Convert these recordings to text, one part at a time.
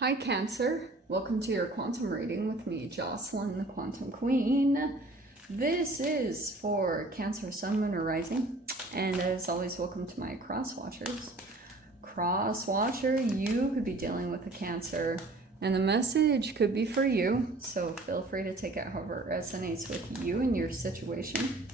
Hi Cancer, welcome to your quantum reading with me, Jocelyn, the Quantum Queen. This is for Cancer, Sun, Moon, or Rising, and as always, welcome to my cross watchers. Cross watcher, you could be dealing with a Cancer, and the message could be for you, so feel free to take it however it resonates with you and your situation.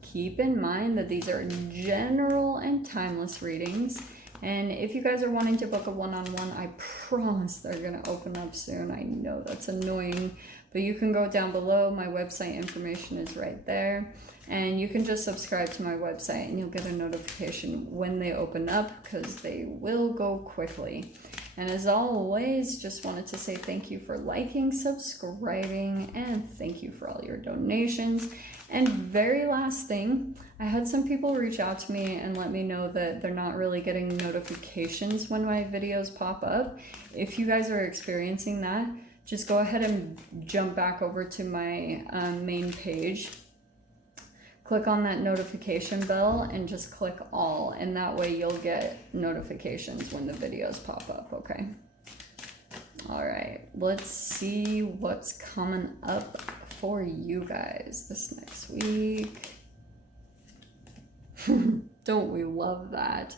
Keep in mind that these are general and timeless readings. And if you guys are wanting to book a one-on-one, I promise they're going to open up soon. I know that's annoying, but you can go down below. My website information is right there. And you can just subscribe to my website and you'll get a notification when they open up because they will go quickly. And as always, just wanted to say thank you for liking, subscribing, and thank you for all your donations. And very last thing, I had some people reach out to me and let me know that they're not really getting notifications when my videos pop up. If you guys are experiencing that, just go ahead and jump back over to my main page. Click on that notification bell and just click all, and that way you'll get notifications when the videos pop up, okay? All right, let's see what's coming up for you guys this next week. Don't we love that?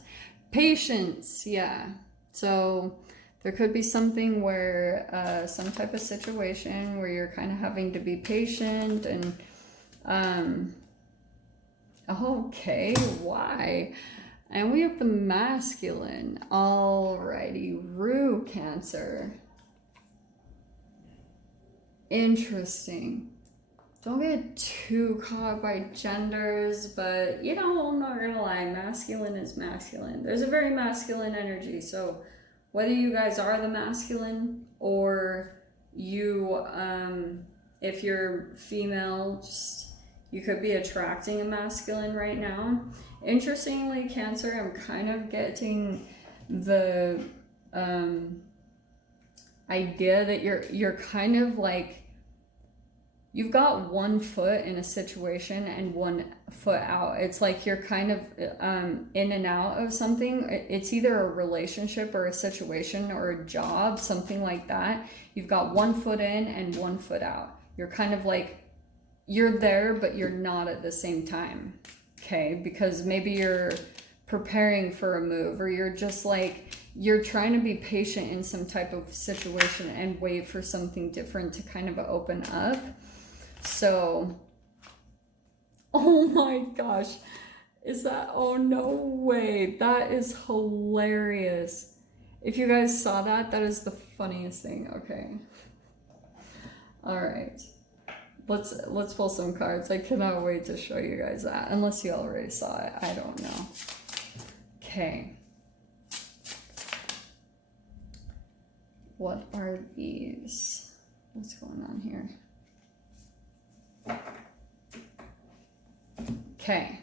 Patience, yeah. So there could be something where some type of situation where you're kind of having to be patient and okay, why? And we have the masculine. Alrighty, Rue Cancer. Interesting. Don't get too caught by genders, but you know, I'm not gonna lie, masculine is masculine. There's a very masculine energy, so whether you guys are the masculine or you, if you're female, just you could be attracting a masculine right now. Interestingly, Cancer, I'm kind of getting the idea that you're kind of like, you've got one foot in a situation and one foot out. It's like you're kind of in and out of something. It's either a relationship or a situation or a job, something like that. You've got one foot in and one foot out. You're kind of like, you're there, but you're not at the same time, okay? Because maybe you're preparing for a move, or you're just like, you're trying to be patient in some type of situation and wait for something different to kind of open up. So, oh my gosh, is that, oh no way, that is hilarious. If you guys saw that, that is the funniest thing, okay. All right. Let's pull some cards. I cannot wait to show you guys that. Unless you already saw it. I don't know. Okay. What are these? What's going on here? Okay.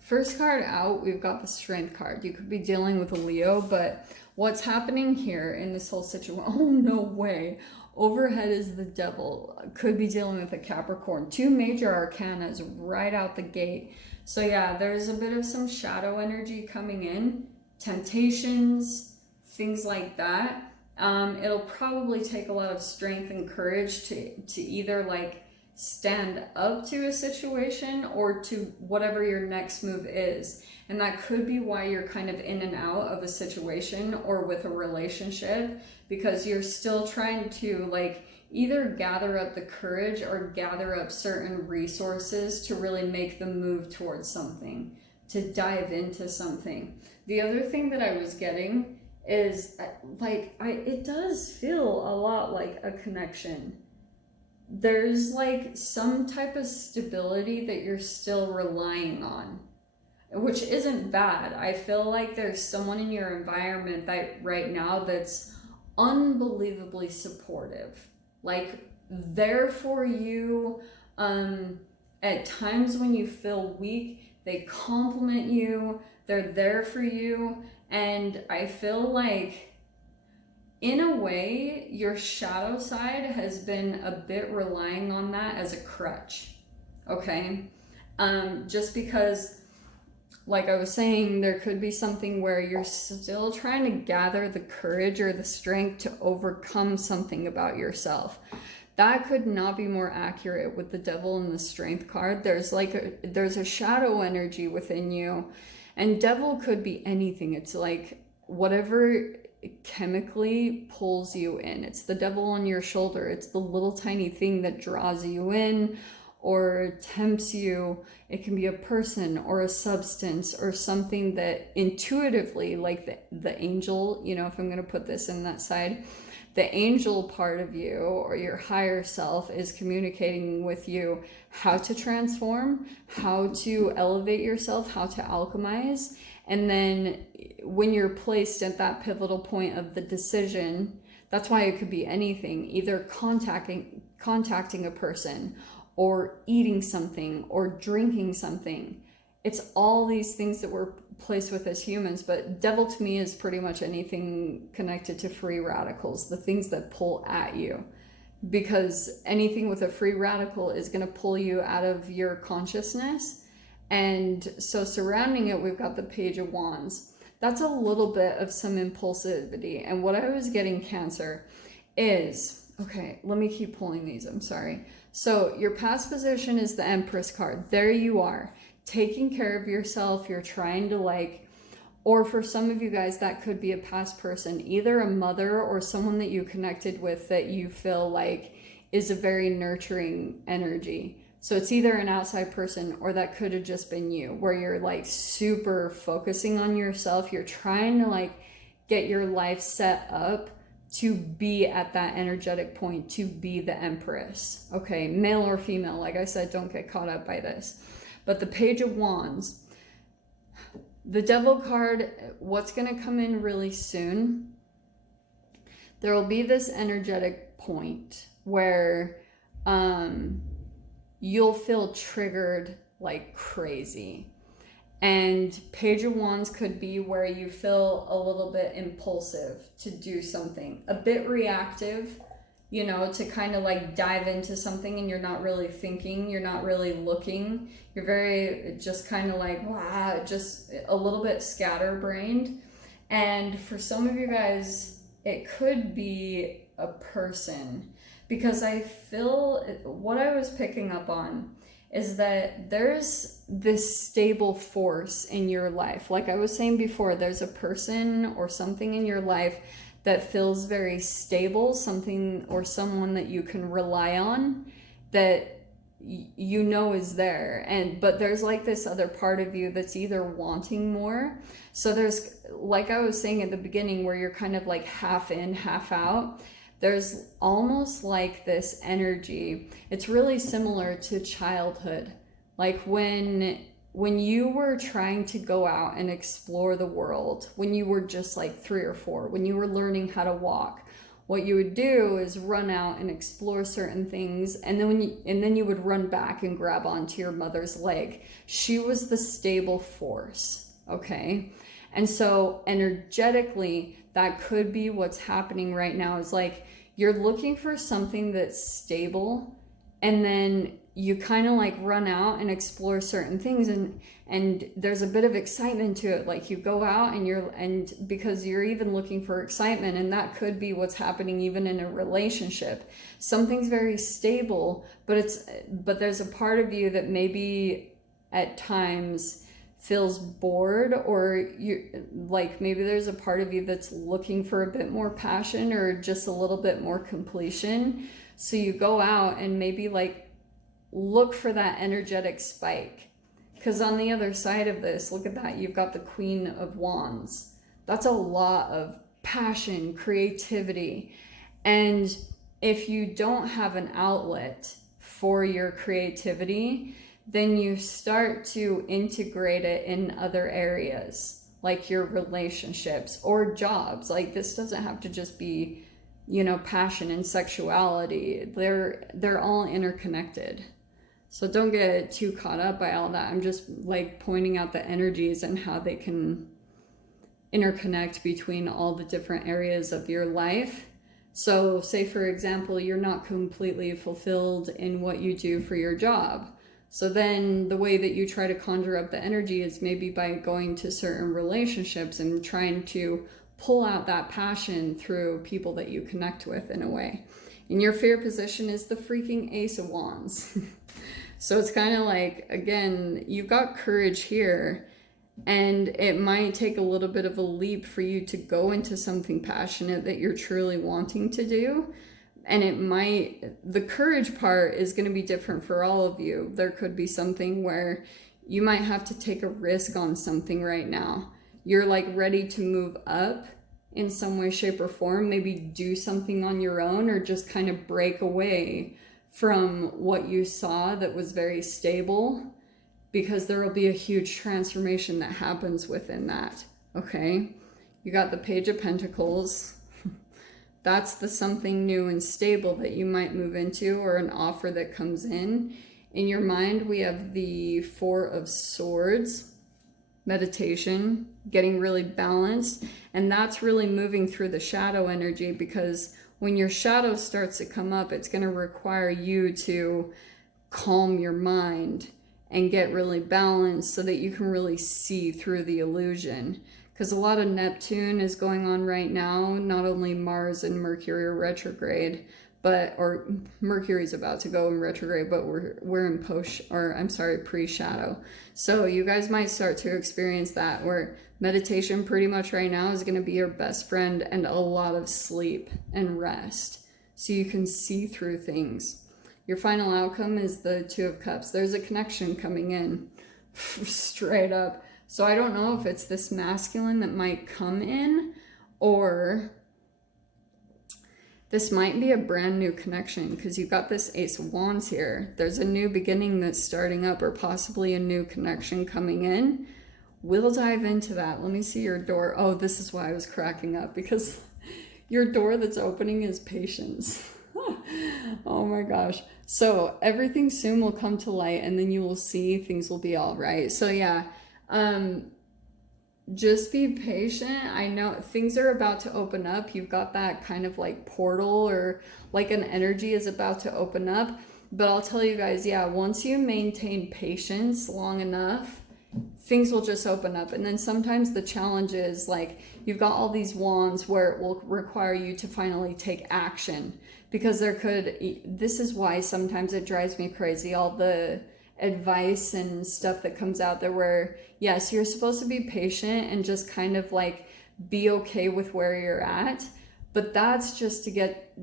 First card out, we've got the Strength card. You could be dealing with a Leo, but what's happening here in this whole situation? Oh, no way. Overhead is the Devil. Could be dealing with a Capricorn. Two major arcanas right out the gate. So yeah, there's a bit of some shadow energy coming in. Temptations, things like that. It'll probably take a lot of strength and courage to either like stand up to a situation or to whatever your next move is. And that could be why you're kind of in and out of a situation or with a relationship, because you're still trying to like either gather up the courage or gather up certain resources to really make the move towards something, to dive into something. The other thing that I was getting is like, it does feel a lot like a connection. There's like some type of stability that you're still relying on, which isn't bad. I feel like there's someone in your environment that right now that's unbelievably supportive, like there for you. At times when you feel weak, they compliment you, they're there for you. And I feel like in a way your shadow side has been a bit relying on that as a crutch, okay? Just because like I was saying, there could be something where you're still trying to gather the courage or the strength to overcome something about yourself. That could not be more accurate with the devil and the strength card. There's there's a shadow energy within you, and devil could be anything. It's like whatever chemically pulls you in. It's the devil on your shoulder. It's the little tiny thing that draws you in or tempts you. It can be a person or a substance or something that intuitively, like the angel, you know, if I'm going to put this in that side, the angel part of you or your higher self is communicating with you how to transform, how to elevate yourself, how to alchemize. And then when you're placed at that pivotal point of the decision, that's why it could be anything, either contacting a person or eating something or drinking something. It's all these things that we're placed with as humans, but devil to me is pretty much anything connected to free radicals, the things that pull at you. Because anything with a free radical is going to pull you out of your consciousness. And so surrounding it, we've got the Page of Wands. That's a little bit of some impulsivity. And what I was getting, Cancer, is, okay, let me keep pulling these, I'm sorry. So your past position is the Empress card. There you are, taking care of yourself. You're trying to or for some of you guys, that could be a past person, either a mother or someone that you connected with that you feel like is a very nurturing energy. So it's either an outside person or that could have just been you, where you're super focusing on yourself. You're trying to get your life set up to be at that energetic point, to be the Empress. Okay, male or female, like I said, don't get caught up by this. But the Page of Wands, the Devil card, what's going to come in really soon, there will be this energetic point where you'll feel triggered like crazy. And Page of Wands could be where you feel a little bit impulsive to do something, a bit reactive, you know, to kind of dive into something and you're not really thinking, you're not really looking. You're very just kind of wow, just a little bit scatterbrained. And for some of you guys, it could be a person, because I feel what I was picking up on is that there's this stable force in your life. Like I was saying before, there's a person or something in your life that feels very stable, something or someone that you can rely on, that you know is there. But there's this other part of you that's either wanting more. So there's, like I was saying at the beginning, where you're kind of half in, half out. There's almost this energy. It's really similar to childhood. When you were trying to go out and explore the world, when you were just 3 or 4, when you were learning how to walk, what you would do is run out and explore certain things, and then you would run back and grab onto your mother's leg. She was the stable force, okay? And so energetically, that could be what's happening right now, is you're looking for something that's stable, and then you kind of run out and explore certain things, and there's a bit of excitement to it. You go out and because you're even looking for excitement, and that could be what's happening even in a relationship. Something's very stable, but there's a part of you that maybe at times feels bored, or maybe there's a part of you that's looking for a bit more passion or just a little bit more completion. So you go out and maybe look for that energetic spike, because on the other side of this, look at that, you've got the Queen of Wands. That's a lot of passion, creativity. And if you don't have an outlet for your creativity, then you start to integrate it in other areas, like your relationships or jobs. This doesn't have to just be, passion and sexuality. They're all interconnected. So don't get too caught up by all that. I'm just pointing out the energies and how they can interconnect between all the different areas of your life. So say, for example, you're not completely fulfilled in what you do for your job. So then the way that you try to conjure up the energy is maybe by going to certain relationships and trying to pull out that passion through people that you connect with in a way. And your fear position is the freaking Ace of Wands. So it's kind of like, again, you've got courage here, and it might take a little bit of a leap for you to go into something passionate that you're truly wanting to do. And the courage part is going to be different for all of you. There could be something where you might have to take a risk on something right now. You're like ready to move up in some way, shape, or form, maybe do something on your own, or just kind of break away from what you saw that was very stable, because there will be a huge transformation that happens within that. Okay, you got the Page of Pentacles. That's the something new and stable that you might move into, or an offer that comes in. In your mind, we have the Four of Swords, meditation, getting really balanced. And that's really moving through the shadow energy, because when your shadow starts to come up, it's going to require you to calm your mind and get really balanced so that you can really see through the illusion. Because a lot of Neptune is going on right now. Not only Mars and Mercury are retrograde, or Mercury's about to go in retrograde, but we're in pre-shadow. So you guys might start to experience that, where meditation pretty much right now is going to be your best friend, and a lot of sleep and rest, so you can see through things. Your final outcome is the Two of Cups. There's a connection coming in, straight up. So I don't know if it's this masculine that might come in, or this might be a brand new connection, because you've got this Ace of Wands here. There's a new beginning that's starting up, or possibly a new connection coming in. We'll dive into that. Let me see your door. Oh, this is why I was cracking up, because your door that's opening is patience. Oh my gosh. So everything soon will come to light, and then you will see things will be all right. So yeah, just be patient. I know things are about to open up. You've got that kind of like portal, or like an energy is about to open up. But I'll tell you guys, yeah, once you maintain patience long enough, things will just open up. And then sometimes the challenge is like, you've got all these wands where it will require you to finally take action, because this is why sometimes it drives me crazy, all the advice and stuff that comes out there where, yes, you're supposed to be patient and just kind of like be okay with where you're at, but that's just to get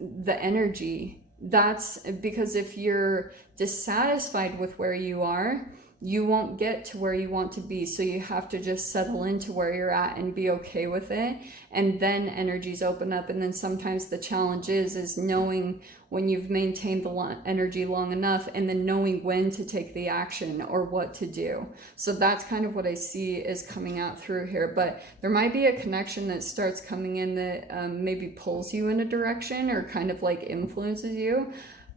the energy. That's because if you're dissatisfied with where you are, you won't get to where you want to be. So you have to just settle into where you're at and be okay with it. And then energies open up. And then sometimes the challenge is knowing when you've maintained the energy long enough, and then knowing when to take the action or what to do. So that's kind of what I see is coming out through here. But there might be a connection that starts coming in that maybe pulls you in a direction, or kind of like influences you.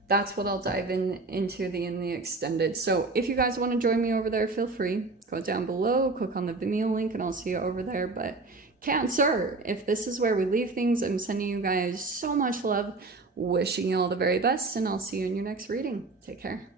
That's what I'll dive into in the extended. So if you guys want to join me over there, feel free. Go down below, click on the Vimeo link, and I'll see you over there. But Cancer, if this is where we leave things, I'm sending you guys so much love, wishing you all the very best, and I'll see you in your next reading. Take care.